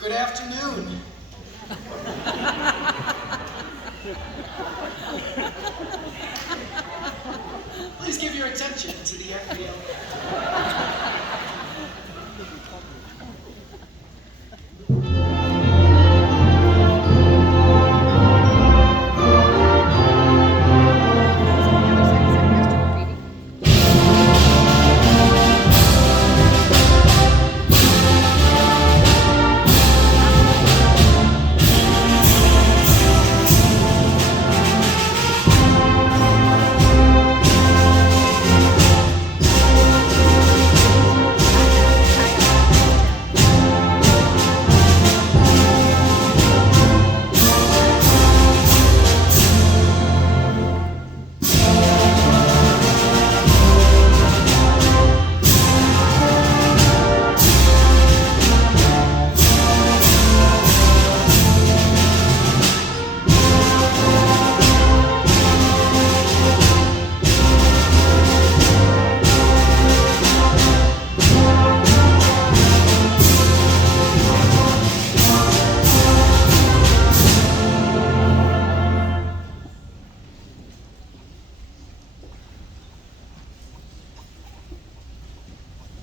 Good afternoon. Please give your attention to the FBL.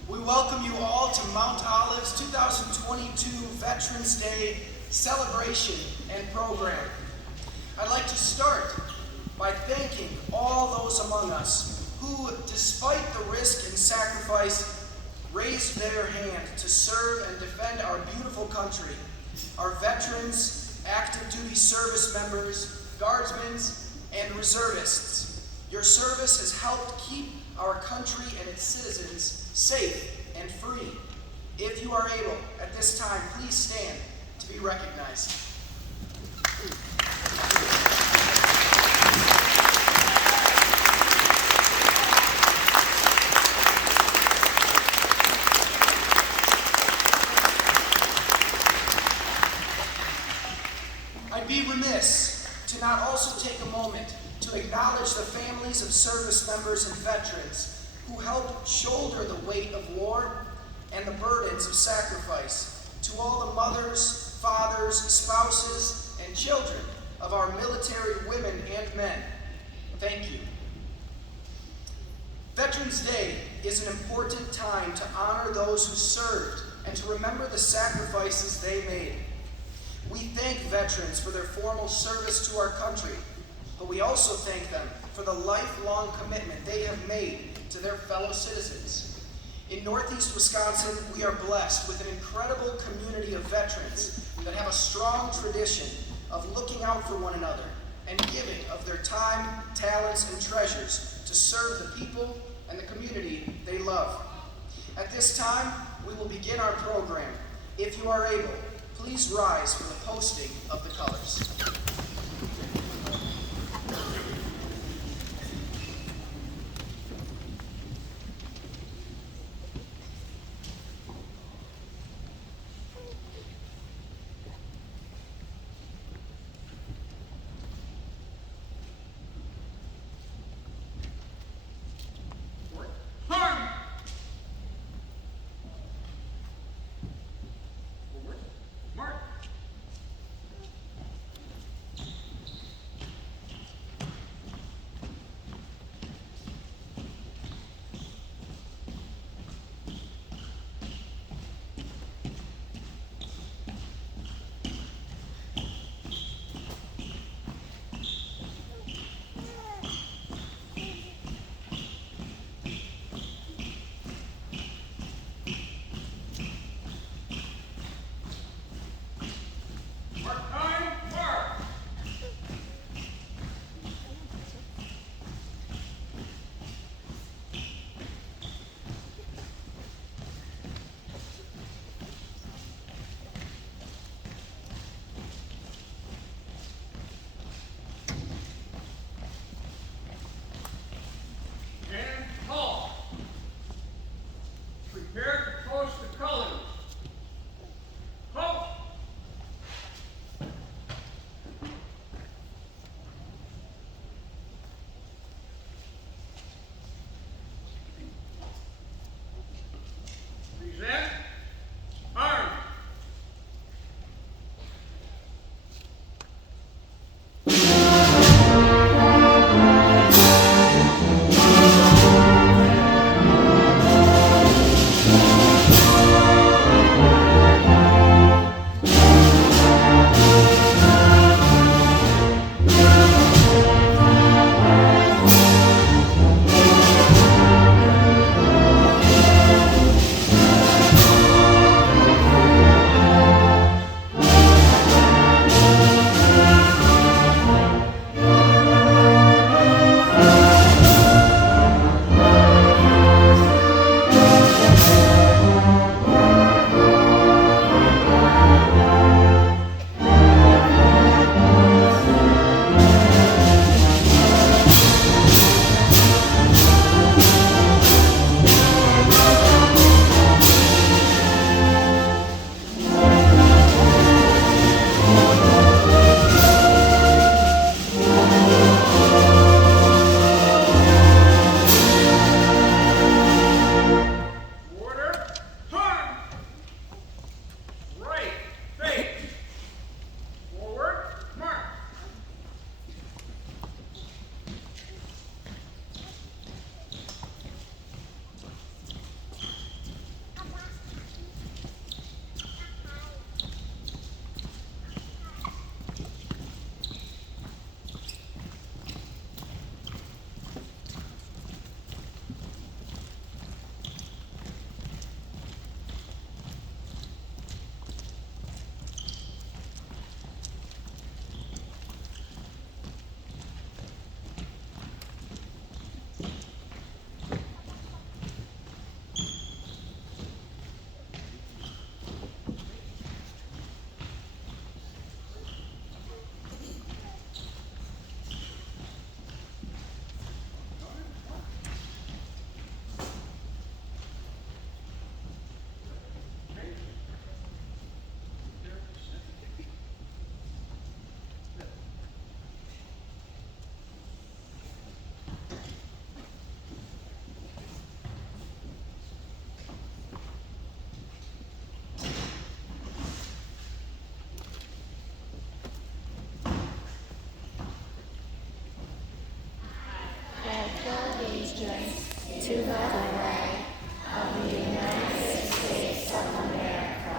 We welcome you all to Mount Olive's 2022 Veterans Day celebration and program. I'd like to start by thanking all those among us who, despite the risk and sacrifice, raised their hand to serve and defend our beautiful country. Our veterans, active duty service members, guardsmen, and reservists. Your service has helped keep our country and its citizens safe and free. If you are able, at this time, please stand to be recognized. I'd be remiss to not also take a moment to acknowledge the families of service members and veterans who help shoulder the weight of war and the burdens of sacrifice. To all the mothers, fathers, spouses, and children of our military women and men, thank you. Veterans Day is an important time to honor those who served and to remember the sacrifices they made. We thank veterans for their formal service to our country, but we also thank them for the lifelong commitment they have made to their fellow citizens. In Northeast Wisconsin, we are blessed with an incredible community of veterans that have a strong tradition of looking out for one another and giving of their time, talents, and treasures to serve the people and the community they love. At this time, we will begin our program. If you are able, please rise for the posting of the colors. to the flag of the United States of America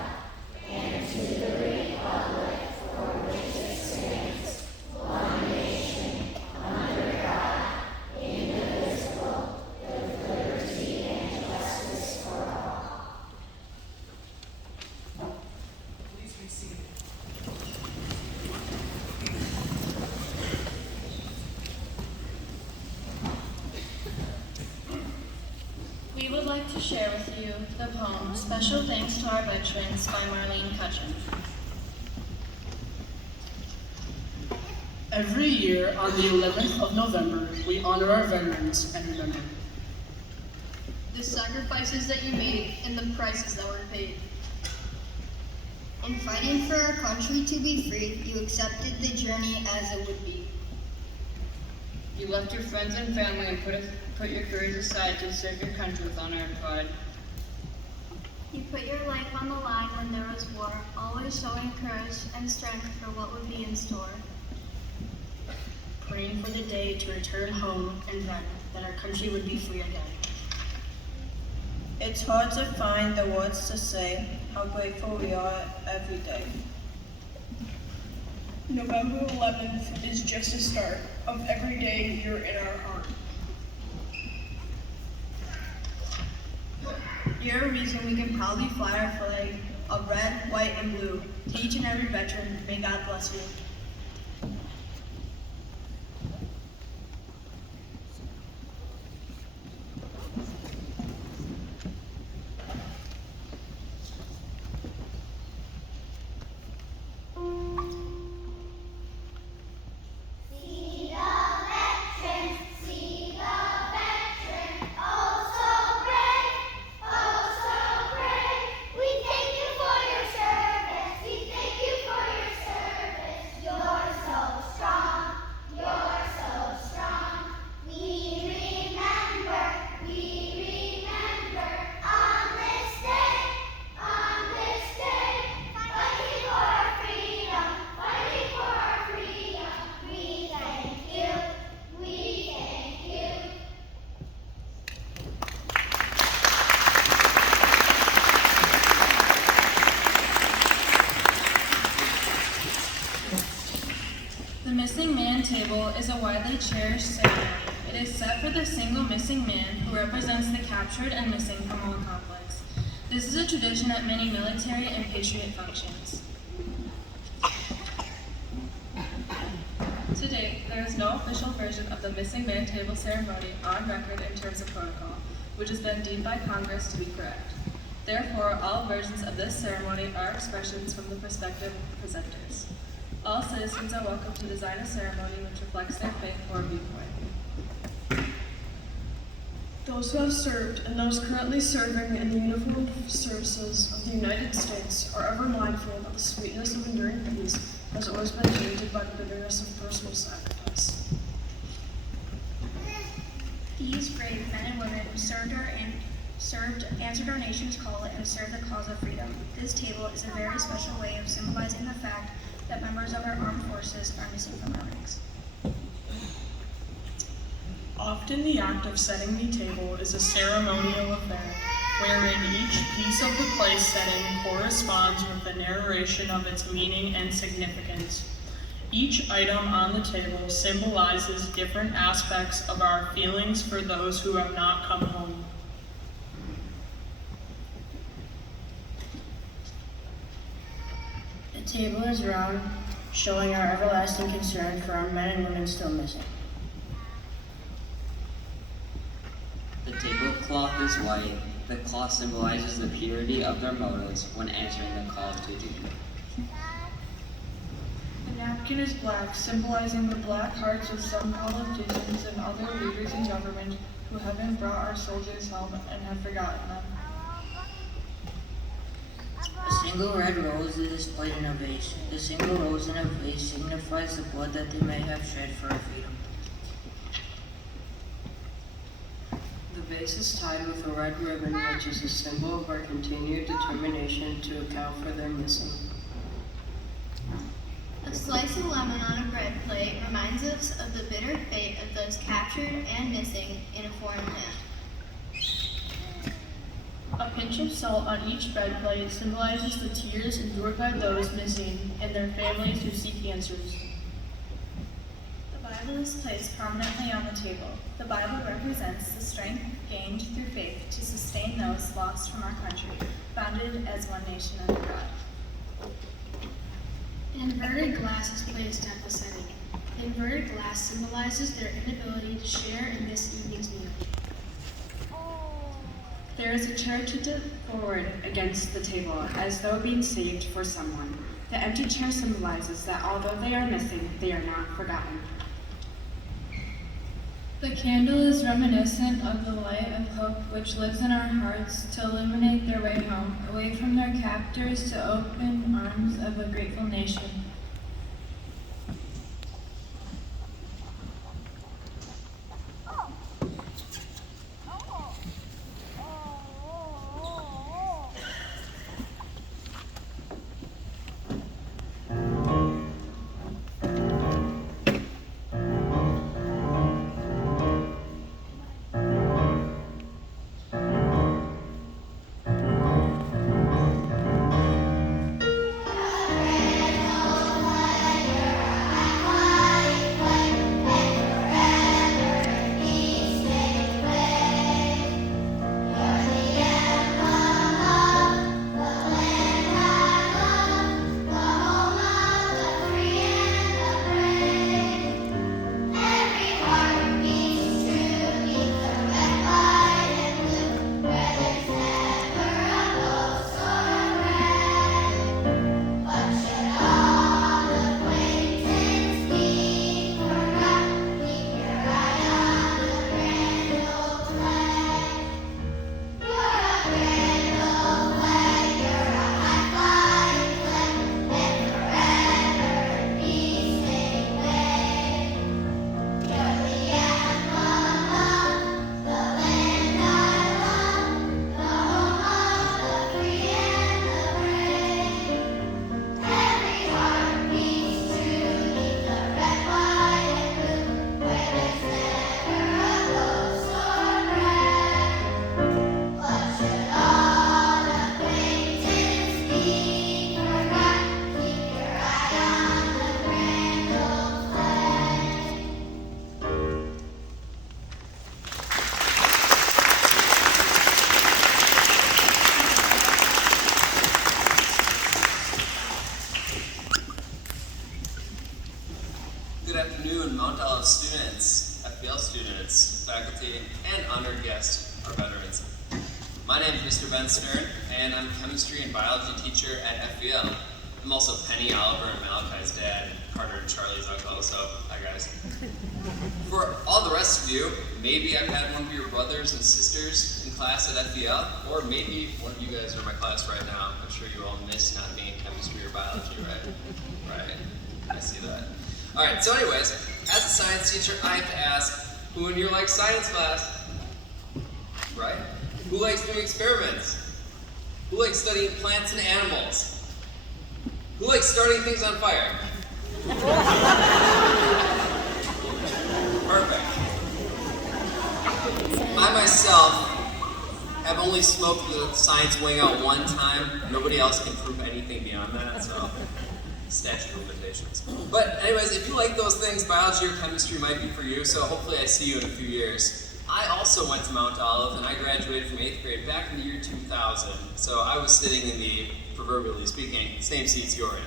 and to the republic for which it stands, one nation, under God, indivisible, with liberty and justice for all. Please be seated. We would like to share with you the poem Special Thanks to Our Veterans by Marlene Cutchin. Every year on the 11th of November, we honor our veterans and remember The sacrifices that you made and the prices that were paid. In fighting for our country to be free, you accepted the journey as it would be. You left your friends and family and put your careers aside to serve your country with honor and pride. You put your life on the line when there was war, always showing courage and strength for what would be in store. Praying for the day to return home and then that our country would be free again. It's hard to find the words to say how grateful we are every day. November 11th is just the start of every day here in our heart. You're a reason we can proudly fly our flag of red, white, and blue. To each and every veteran, may God bless you. The Missing Man table is a widely cherished ceremony. It is set for the single missing man who represents the captured and missing from all conflicts. This is a tradition at many military and patriot functions. To date, there is no official version of the Missing Man table ceremony on record in terms of protocol, which has been deemed by Congress to be correct. Therefore, all versions of this ceremony are expressions from the perspective of presenters. All citizens are welcome to design a ceremony which reflects their faith or viewpoint. Those who have served and those currently serving in the uniformed services of the United States are ever mindful of the sweetness of enduring peace has always been tainted by the bitterness of personal sacrifice. These brave men and women who answered our nation's call and served the cause of freedom. This table is a very special way of symbolizing the fact that members of our armed forces are missing from our ranks. Often the act of setting the table is a ceremonial affair, wherein each piece of the place setting corresponds with the narration of its meaning and significance. Each item on the table symbolizes different aspects of our feelings for those who have not come home. The table is round, showing our everlasting concern for our men and women still missing. The tablecloth is white. The cloth symbolizes the purity of their motives when answering the call to duty. The napkin is black, symbolizing the black hearts of some politicians and other leaders in government who haven't brought our soldiers home and have forgotten them. A single red rose is displayed in a vase. The single rose in a vase signifies the blood that they may have shed for our freedom. The vase is tied with a red ribbon, which is a symbol of our continued determination to account for their missing. A slice of lemon on a bread plate reminds us of the bitter fate of those captured and missing in a foreign land. A pinch of salt on each bread plate symbolizes the tears endured by those missing and their families who seek answers. The Bible is placed prominently on the table. The Bible represents the strength gained through faith to sustain those lost from our country, founded as one nation under God. An inverted glass is placed at the setting. The inverted glass symbolizes their inability to share in this evening's meal. There is a chair tilted forward against the table, as though being saved for someone. The empty chair symbolizes that although they are missing, they are not forgotten. The candle is reminiscent of the light of hope which lives in our hearts to illuminate their way home, away from their captors to open arms of a grateful nation. Good afternoon, Mount Olive students, FPL students, faculty, and honored guests, our veterans. My name is Mr. Ben Stern, and I'm a chemistry and biology teacher at FPL. I'm also Penny, Oliver, and Malachi's dad, and Carter and Charlie's uncle, so hi guys. For all the rest of you, maybe I've had one of your brothers and sisters in class at FPL, or maybe one of you guys are in my class right now. I'm sure you all miss not being in chemistry or biology, right? Right, I see that. All right, so anyways, as a science teacher, I have to ask, who in here likes science class? Right? Who likes doing experiments? Who likes studying plants and animals? Who likes starting things on fire? Perfect. I myself have only smoked the science wing out one time. Nobody else can prove anything beyond that, so statute of limitations. But anyways, if you like those things, biology or chemistry might be for you, so hopefully I see you in a few years. I also went to Mount Olive, and I graduated from 8th grade back in the year 2000, so I was sitting in the, proverbially speaking, same seats you're in.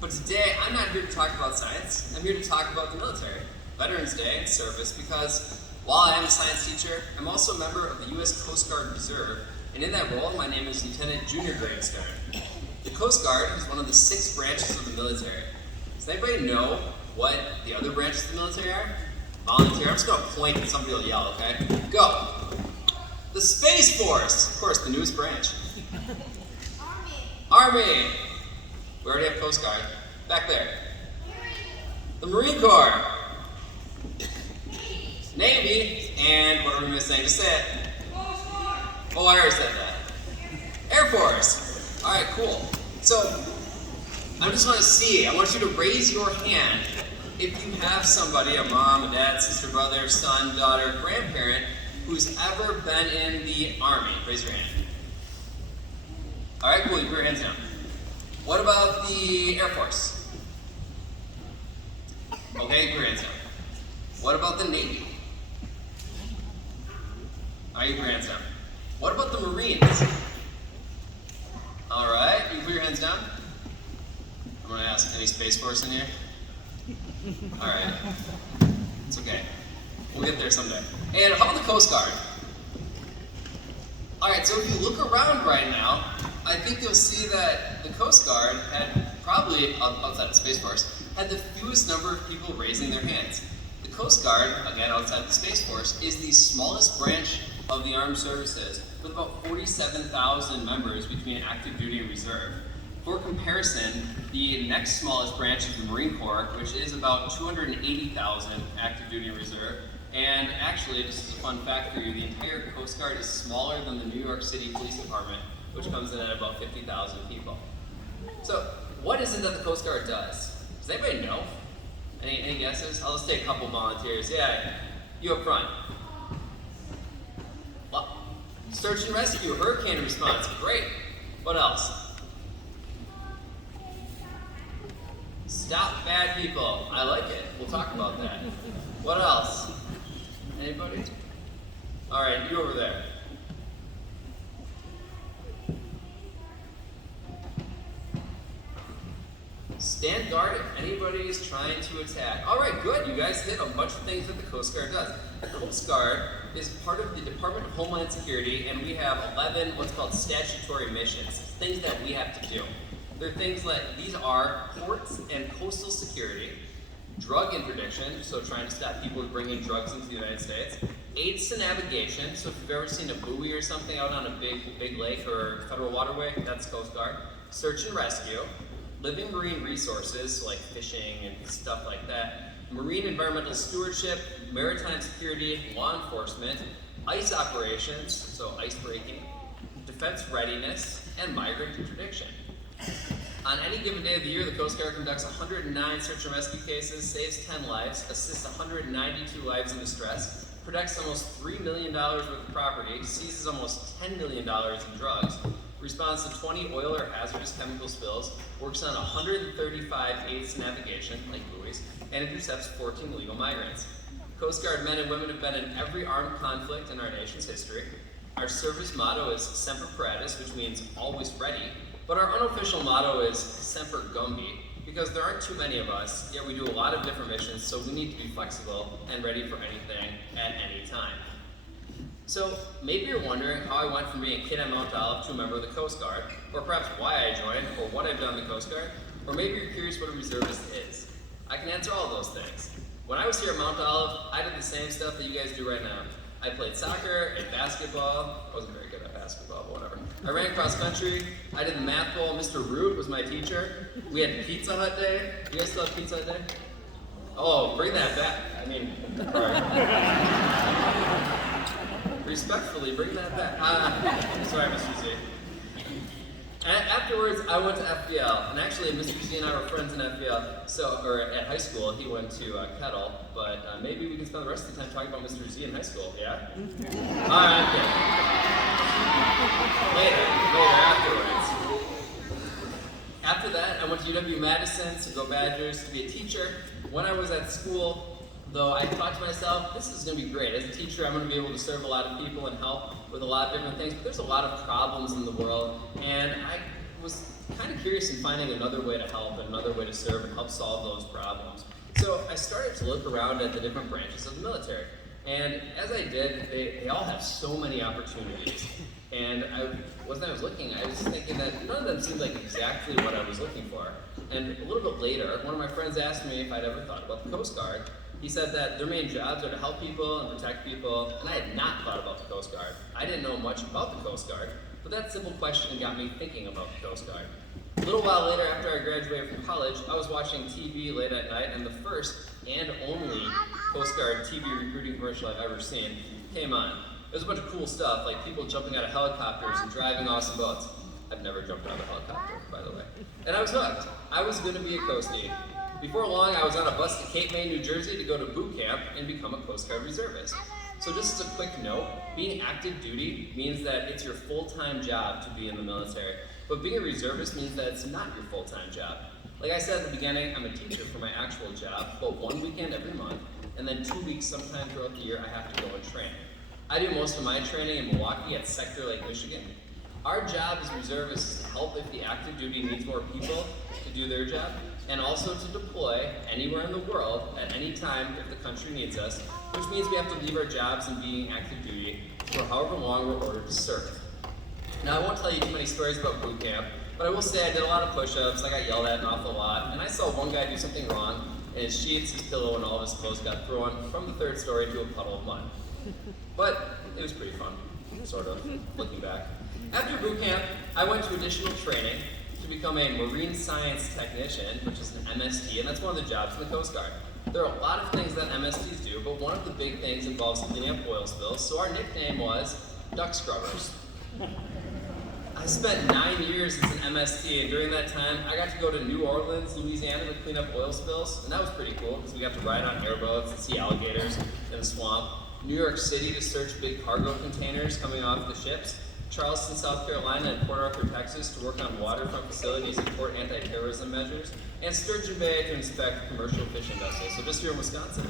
But today, I'm not here to talk about science. I'm here to talk about the military, Veterans Day, and service, because while I am a science teacher, I'm also a member of the U.S. Coast Guard Reserve, and in that role, my name is Lieutenant Junior Grade Stern. The Coast Guard is one of the 6 branches of the military. Does anybody know what the other branches of the military are? Volunteer. I'm just going to point and somebody will yell, okay? Go! The Space Force! Of course, the newest branch. Army! We already have Coast Guard. Back there. The Marine Corps! Navy! And what are we missing? Just say it. Oh, I already said that. Air Force! Alright, cool. So, I just want to see. I want you to raise your hand if you have somebody, a mom, a dad, sister, brother, son, daughter, grandparent, who's ever been in the Army. Raise your hand. All right, cool. You put your hands down. What about the Air Force? Okay, you put your hands down. What about the Navy? All right, you put your hands down. What about the Marines? All right, you put your hands down. I'm going to ask, any Space Force in here? All right. It's okay. We'll get there someday. And how about the Coast Guard? All right, so if you look around right now, I think you'll see that the Coast Guard had probably, outside the Space Force, had the fewest number of people raising their hands. The Coast Guard, again outside the Space Force, is the smallest branch of the armed services, with about 47,000 members between active duty and reserve. For comparison, the next smallest branch is the Marine Corps, which is about 280,000 active duty and reserve. And actually, just as a fun fact for you, the entire Coast Guard is smaller than the New York City Police Department, which comes in at about 50,000 people. So, what is it that the Coast Guard does? Does anybody know? Any guesses? I'll just take a couple volunteers. Yeah, you up front. Well, search and rescue, hurricane response, great. What else? Stop bad people. I like it. We'll talk about that. What else? Anybody? All right, you over there. Stand guard if anybody is trying to attack. All right, good. You guys hit a bunch of things that the Coast Guard does. The Coast Guard is part of the Department of Homeland Security, and we have 11 what's called statutory missions, things that we have to do. They're things like, these are ports and coastal security, drug interdiction, so trying to stop people bringing drugs into the United States, aids to navigation, so if you've ever seen a buoy or something out on a big lake or federal waterway, that's Coast Guard, search and rescue, living marine resources, so like fishing and stuff like that, marine environmental stewardship, maritime security, law enforcement, ice operations, so ice breaking, defense readiness, and migrant interdiction. On any given day of the year, the Coast Guard conducts 109 search and rescue cases, saves 10 lives, assists 192 lives in distress, protects almost $3 million worth of property, seizes almost $10 million in drugs, responds to 20 oil or hazardous chemical spills, works on 135 aids to navigation, like buoys, and intercepts 14 illegal migrants. Coast Guard men and women have been in every armed conflict in our nation's history. Our service motto is Semper Paratus, which means always ready, but our unofficial motto is Semper Gumby, because there aren't too many of us, yet we do a lot of different missions, so we need to be flexible and ready for anything at any time. So maybe you're wondering how I went from being a kid at Mount Olive to a member of the Coast Guard, or perhaps why I joined, or what I've done in the Coast Guard, or maybe you're curious what a reservist is. I can answer all those things. When I was here at Mount Olive, I did the same stuff that you guys do right now. I played soccer and basketball. I wasn't very good at basketball, but whatever. I ran cross country. I did the math bowl. Mr. Root was my teacher. We had Pizza Hut Day. You guys still have Pizza Hut Day? Oh, bring that back. I mean, all right. Respectfully, bring that back. Sorry, Mr. Z. And afterwards, I went to FBL, and actually, Mr. Z and I were friends in FBL, or at high school. He went to Kettle, but maybe we can spend the rest of the time talking about Mr. Z in high school, yeah? All right, good. Later, afterwards. After that, I went to UW-Madison to go Badgers to be a teacher. When I was at school, though, I thought to myself, this is going to be great. As a teacher, I'm going to be able to serve a lot of people and help with a lot of different things, but there's a lot of problems in the world, and I was kind of curious in finding another way to help and another way to serve and help solve those problems. So I started to look around at the different branches of the military, and as I did, they all have so many opportunities. And when I was looking, I was thinking that none of them seemed like exactly what I was looking for. And a little bit later, one of my friends asked me if I'd ever thought about the Coast Guard. He said that their main jobs are to help people and protect people, and I had not thought about the Coast Guard. I didn't know much about the Coast Guard, but that simple question got me thinking about the Coast Guard. A little while later, after I graduated from college, I was watching TV late at night, and the first and only Coast Guard TV recruiting commercial I've ever seen came on. It was a bunch of cool stuff, like people jumping out of helicopters and driving awesome boats. I've never jumped out of a helicopter, by the way. And I was hooked. I was going to be a Coastie. Before long, I was on a bus to Cape May, New Jersey to go to boot camp and become a Coast Guard reservist. So just as a quick note, being active duty means that it's your full-time job to be in the military, but being a reservist means that it's not your full-time job. Like I said at the beginning, I'm a teacher for my actual job, but 1 weekend every month, and then 2 weeks sometime throughout the year I have to go and train. I do most of my training in Milwaukee at Sector Lake, Michigan. Our job as reservists is to help if the active duty needs more people to do their job, and also to deploy anywhere in the world at any time if the country needs us, which means we have to leave our jobs and being active duty for however long we're ordered to serve. Now, I won't tell you too many stories about boot camp, but I will say I did a lot of push-ups, I got yelled at an awful lot, and I saw one guy do something wrong, and his sheets, his pillow, and all of his clothes got thrown from the 3rd story to a puddle of mud. But it was pretty fun, sort of, looking back. After boot camp, I went to additional training to become a marine science technician, which is an MST, and that's one of the jobs in the Coast Guard. There are a lot of things that MSTs do, but one of the big things involves cleaning up oil spills, so our nickname was Duck Scrubbers. I spent 9 years as an MST, and during that time, I got to go to New Orleans, Louisiana to clean up oil spills, and that was pretty cool, because we got to ride on airboats and see alligators in the swamp. New York City to search big cargo containers coming off the ships. Charleston, South Carolina, and Port Arthur, Texas to work on waterfront facilities and port anti-terrorism measures, and Sturgeon Bay to inspect commercial fishing vessels, so just here in Wisconsin.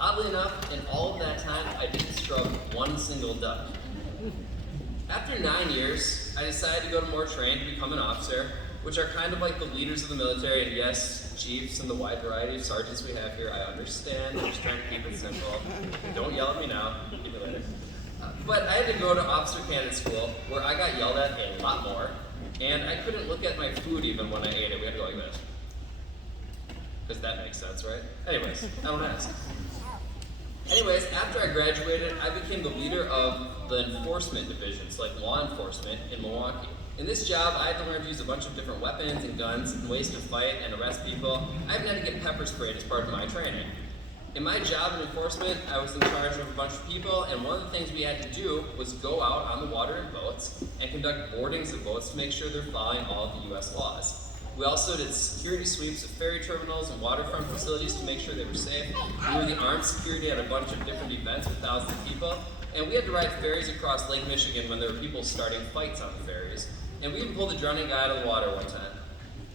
Oddly enough, in all of that time, I didn't scrub one single duck. After 9 years, I decided to go to more training to become an officer, which are kind of like the leaders of the military, and yes, chiefs and the wide variety of sergeants we have here, I understand, I'm just trying to keep it simple. Don't yell at me now, keep it later. But I had to go to officer candidate school where I got yelled at a lot more, and I couldn't look at my food even when I ate it. We had to go like this. Because that makes sense, right? Anyways, I don't ask. Anyways, after I graduated, I became the leader of the enforcement divisions, like law enforcement in Milwaukee. In this job, I had to learn to use a bunch of different weapons and guns and ways to fight and arrest people. I even had to get pepper sprayed as part of my training. In my job in enforcement, I was in charge of a bunch of people, and one of the things we had to do was go out on the water in boats and conduct boardings of boats to make sure they're following all of the U.S. laws. We also did security sweeps of ferry terminals and waterfront facilities to make sure they were safe. We were the armed security at a bunch of different events with thousands of people, and we had to ride ferries across Lake Michigan when there were people starting fights on the ferries. And we even pulled a drowning guy out of the water one time.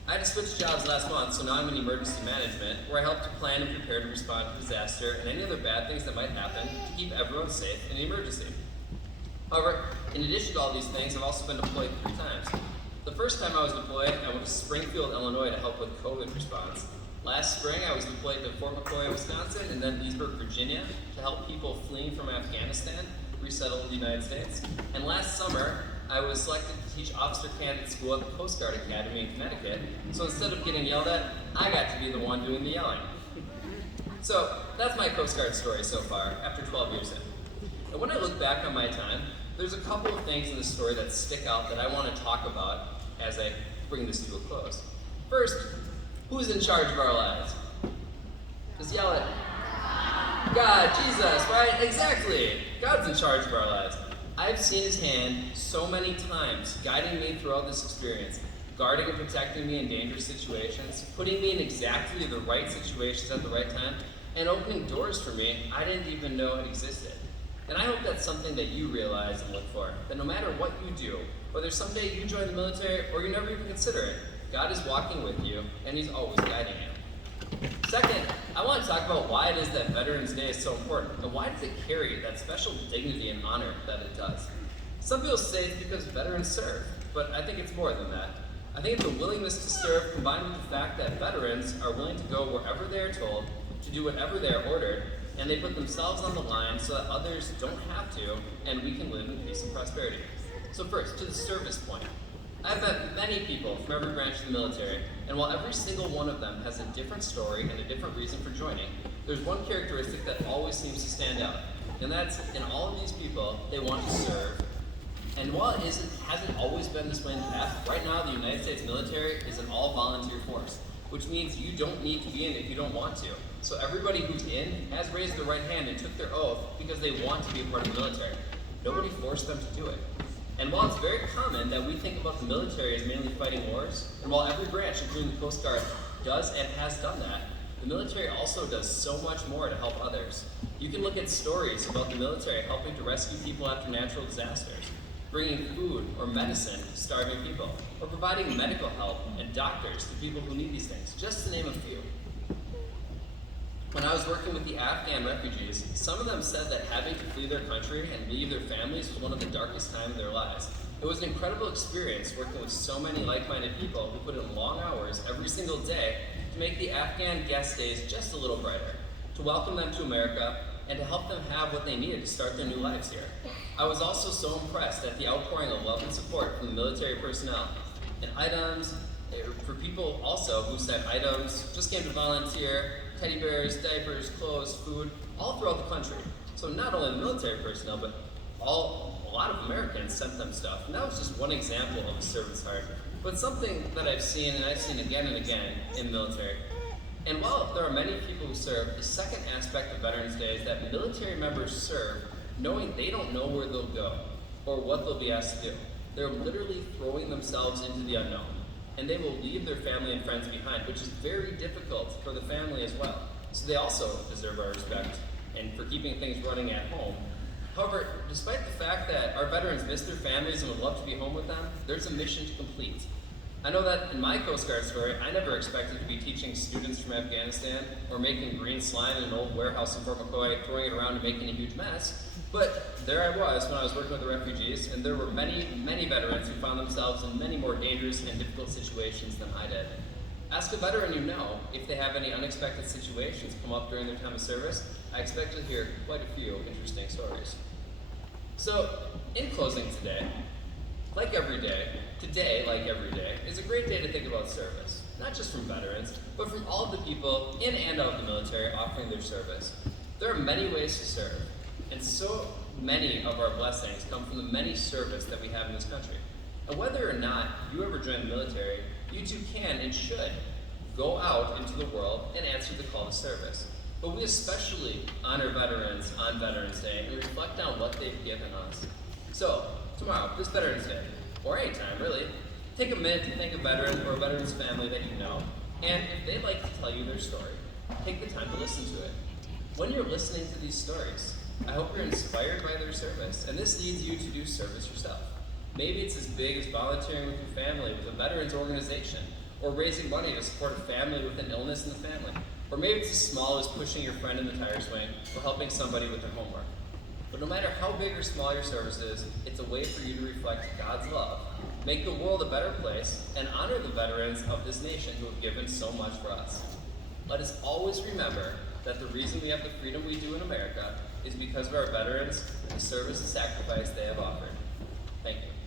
I had to switch jobs last month, so now I'm in emergency management, where I help to plan and prepare to respond to disaster and any other bad things that might happen to keep everyone safe in an emergency. However, in addition to all these things, I've also been deployed 3 times. The first time I was deployed, I went to Springfield, Illinois to help with COVID response. Last spring, I was deployed to Fort McCoy, Wisconsin, and then Leesburg, Virginia, to help people fleeing from Afghanistan resettle in the United States. And last summer, I was selected to teach officer candidate school at the Coast Guard Academy in Connecticut, so instead of getting yelled at, I got to be the one doing the yelling. So that's my Coast Guard story so far, after 12 years in. And when I look back on my time, there's a couple of things in the story that stick out that I want to talk about as I bring this to a close. First, who's in charge of our lives? Just yell it. God, Jesus, right? Exactly. God's in charge of our lives. I've seen his hand so many times guiding me throughout this experience, guarding and protecting me in dangerous situations, putting me in exactly the right situations at the right time, and opening doors for me I didn't even know had existed. And I hope that's something that you realize and look for, that no matter what you do, whether someday you join the military or you never even consider it, God is walking with you and he's always guiding you. Second, I want to talk about why it is that Veterans Day is so important, and why does it carry that special dignity and honor that it does. Some people say it's because veterans serve, but I think it's more than that. I think it's a willingness to serve combined with the fact that veterans are willing to go wherever they are told, to do whatever they are ordered, and they put themselves on the line so that others don't have to, and we can live in peace and prosperity. So first, to the service point. I've met many people from every branch of the military, and while every single one of them has a different story and a different reason for joining, there's one characteristic that always seems to stand out, and that's, in all of these people, they want to serve. And while it hasn't always been this way in the past, right now the United States military is an all-volunteer force, which means you don't need to be in if you don't want to. So everybody who's in has raised their right hand and took their oath because they want to be a part of the military. Nobody forced them to do it. And while it's very common that we think about the military as mainly fighting wars, and while every branch, including the Coast Guard, does and has done that, the military also does so much more to help others. You can look at stories about the military helping to rescue people after natural disasters, bringing food or medicine to starving people, or providing medical help and doctors to people who need these things, just to name a few. When I was working with the Afghan refugees, some of them said that having to flee their country and leave their families was one of the darkest times of their lives. It was an incredible experience working with so many like-minded people who put in long hours every single day to make the Afghan guest days just a little brighter, to welcome them to America, and to help them have what they needed to start their new lives here. I was also so impressed at the outpouring of love and support from the military personnel, and items, for people also who sent items, just came to volunteer, teddy bears, diapers, clothes, food, all throughout the country. So not only the military personnel, but a lot of Americans sent them stuff. And that was just one example of a servant's heart. But something that I've seen, and I've seen again and again in the military. And while there are many people who serve, the second aspect of Veterans Day is that military members serve knowing they don't know where they'll go or what they'll be asked to do. They're literally throwing themselves into the unknown. And they will leave their family and friends behind, which is very difficult for the family as well. So they also deserve our respect and for keeping things running at home. However, despite the fact that our veterans miss their families and would love to be home with them, there's a mission to complete. I know that in my Coast Guard story, I never expected to be teaching students from Afghanistan or making green slime in an old warehouse in Fort McCoy, throwing it around and making a huge mess. But there I was when I was working with the refugees, and there were many, many veterans who found themselves in many more dangerous and difficult situations than I did. Ask a veteran you know if they have any unexpected situations come up during their time of service. I expect to hear quite a few interesting stories. So, in closing today, like every day, today, like every day, is a great day to think about service. Not just from veterans, but from all of the people in and out of the military offering their service. There are many ways to serve, and so many of our blessings come from the many service that we have in this country. And whether or not you ever join the military, you too can and should go out into the world and answer the call to service. But we especially honor veterans on Veterans Day and reflect on what they've given us. So, tomorrow, this Veterans Day, or any time really, take a minute to thank a veteran or a veteran's family that you know, and if they'd like to tell you their story, take the time to listen to it. When you're listening to these stories, I hope you're inspired by their service, and this leads you to do service yourself. Maybe it's as big as volunteering with your family with a veterans organization, or raising money to support a family with an illness in the family. Or maybe it's as small as pushing your friend in the tire swing, or helping somebody with their homework. But no matter how big or small your service is, it's a way for you to reflect God's love, make the world a better place, and honor the veterans of this nation who have given so much for us. Let us always remember that the reason we have the freedom we do in America is because of our veterans and the service and sacrifice they have offered. Thank you.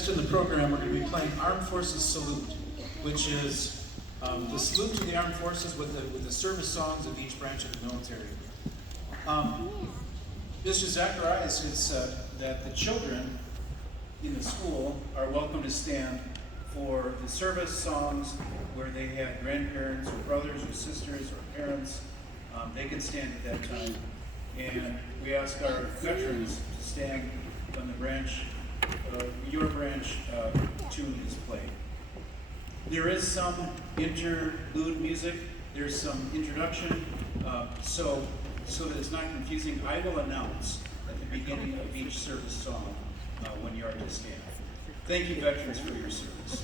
Next in the program, we're going to be playing Armed Forces Salute, which is the salute to the Armed Forces with the service songs of each branch of the military. Mr. Zacharias, it's that the children in the school are welcome to stand for the service songs where they have grandparents or brothers or sisters or parents. They can stand at that time. And we ask our veterans to stand when the branch, your branch tune is played. There is some interlude music, there's some introduction, so that it's not confusing, I will announce at the beginning of each service song when you are to stand. Thank you, veterans, for your service.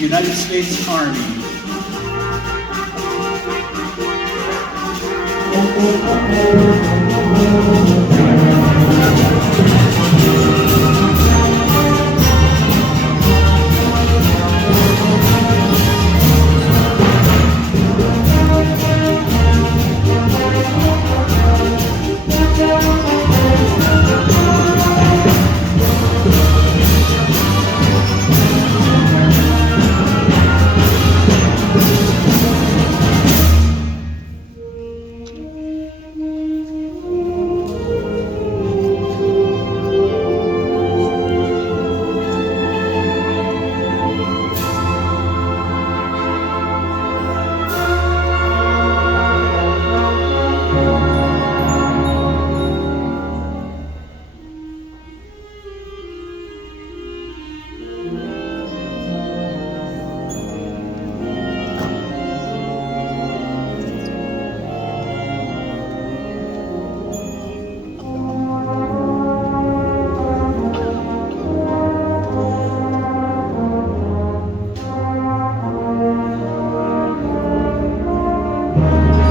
United States Army.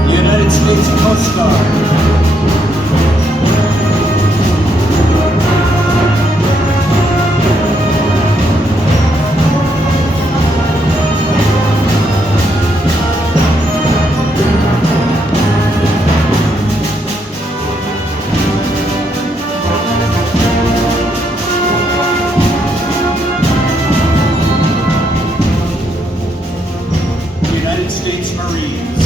United States Coast Guard. United States Marines.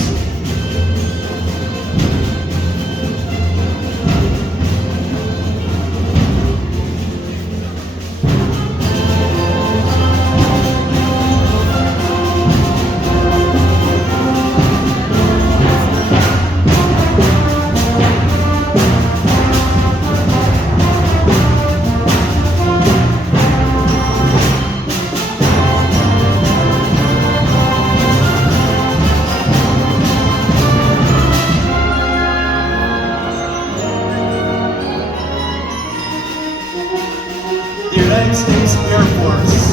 The United States Air Force.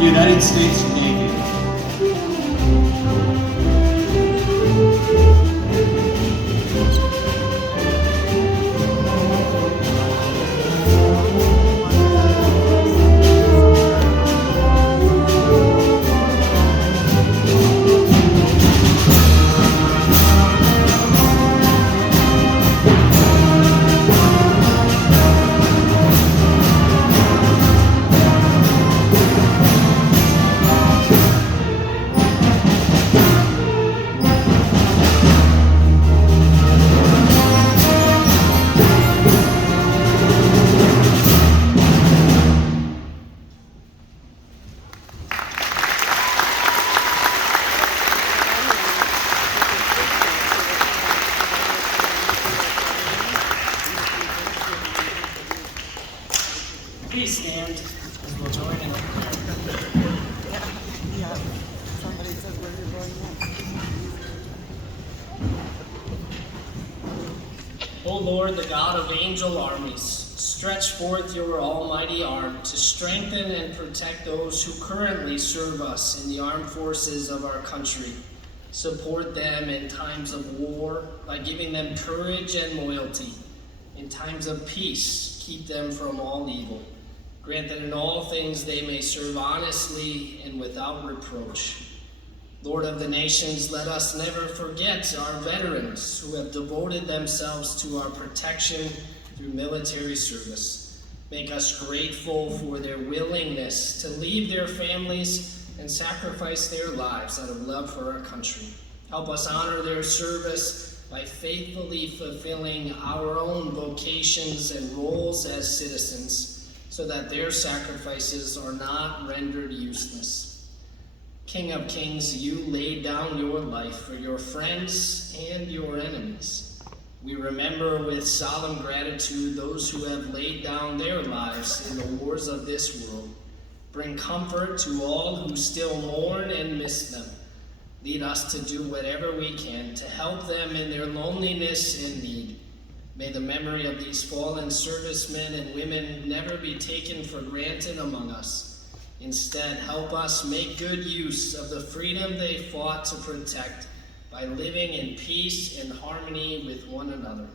United States Navy. please stand as we'll join in prayer. Somebody said where you're going next. O Lord, the God of angel armies, stretch forth your almighty arm to strengthen and protect those who currently serve us in the armed forces of our country. Support them in times of war by giving them courage and loyalty. In times of peace, keep them from all evil. Grant that in all things they may serve honestly and without reproach. Lord of the nations, let us never forget our veterans who have devoted themselves to our protection through military service. Make us grateful for their willingness to leave their families and sacrifice their lives out of love for our country. Help us honor their service by faithfully fulfilling our own vocations and roles as citizens, so that their sacrifices are not rendered useless. King of Kings, you laid down your life for your friends and your enemies. We remember with solemn gratitude those who have laid down their lives in the wars of this world. Bring comfort to all who still mourn and miss them. Lead us to do whatever we can to help them in their loneliness and need. May the memory of these fallen servicemen and women never be taken for granted among us. Instead, help us make good use of the freedom they fought to protect by living in peace and harmony with one another.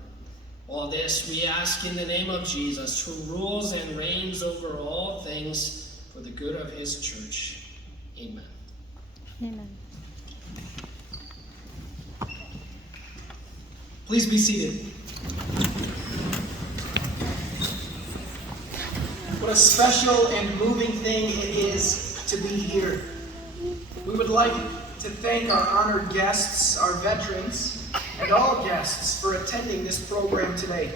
All this we ask in the name of Jesus, who rules and reigns over all things for the good of his church. Amen. Amen. Please be seated. What a special and moving thing it is to be here. We would like to thank our honored guests, our veterans, and all guests for attending this program today.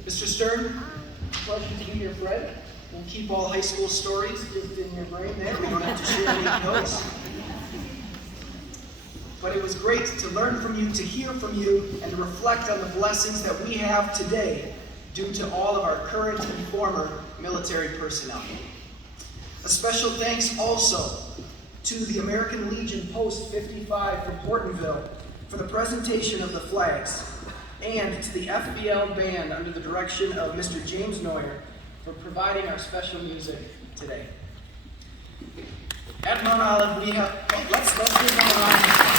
Mr. Stern, pleasure to be your friend. We'll keep all high school stories just in your brain there. We don't have to share any notes. But it was great to learn from you, to hear from you, and to reflect on the blessings that we have today due to all of our current and former military personnel. A special thanks also to the American Legion Post 55 from Portonville for the presentation of the flags, and to the FBL band under the direction of Mr. James Neuer for providing our special music today. At Mount Olive, we have, let's give them a round of applause.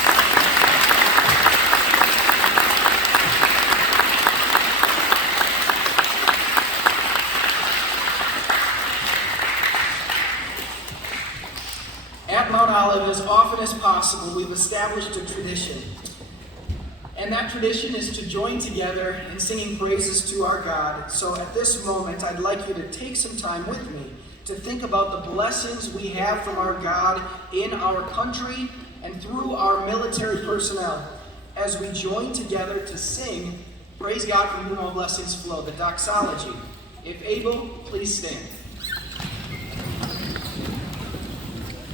At Mount Olive, as often as possible, we've established a tradition. And that tradition is to join together in singing praises to our God. So at this moment, I'd like you to take some time with me to think about the blessings we have from our God in our country and through our military personnel as we join together to sing Praise God from whom all blessings flow, the doxology. If able, please stand.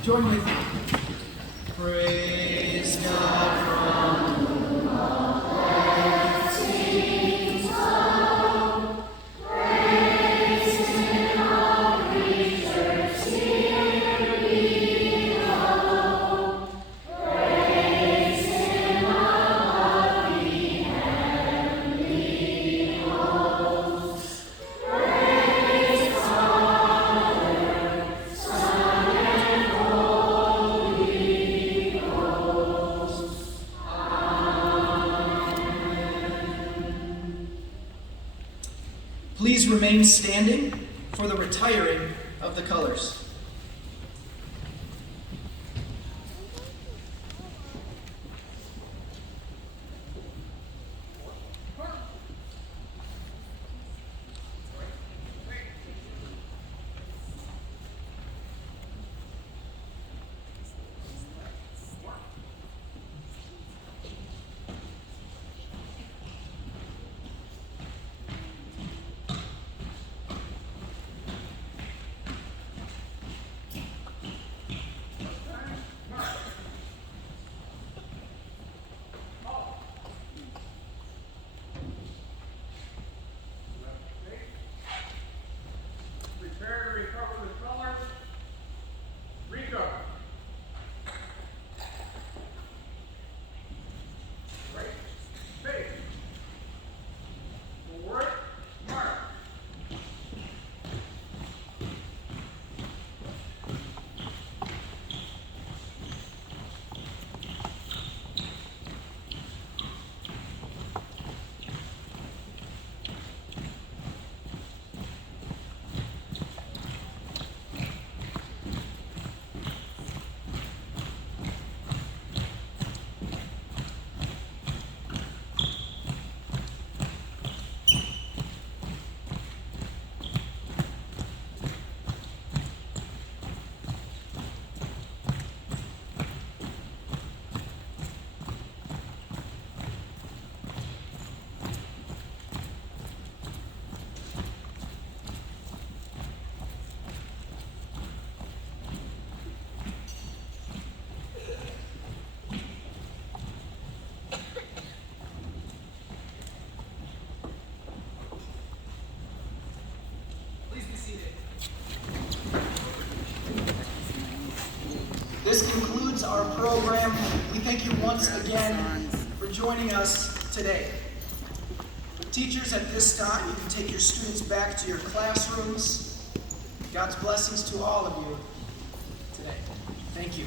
Join with me. Praise God from whom all blessings flow. Praise Him, all creatures here below. Praise Him, all of the heavenly hosts. Praise Father, Son, and Holy Ghost. Amen. Please remain standing for the retiring of the colors. program. We thank you once again for joining us today. Teachers, at this time, you can take your students back to your classrooms. God's blessings to all of you today. Thank you.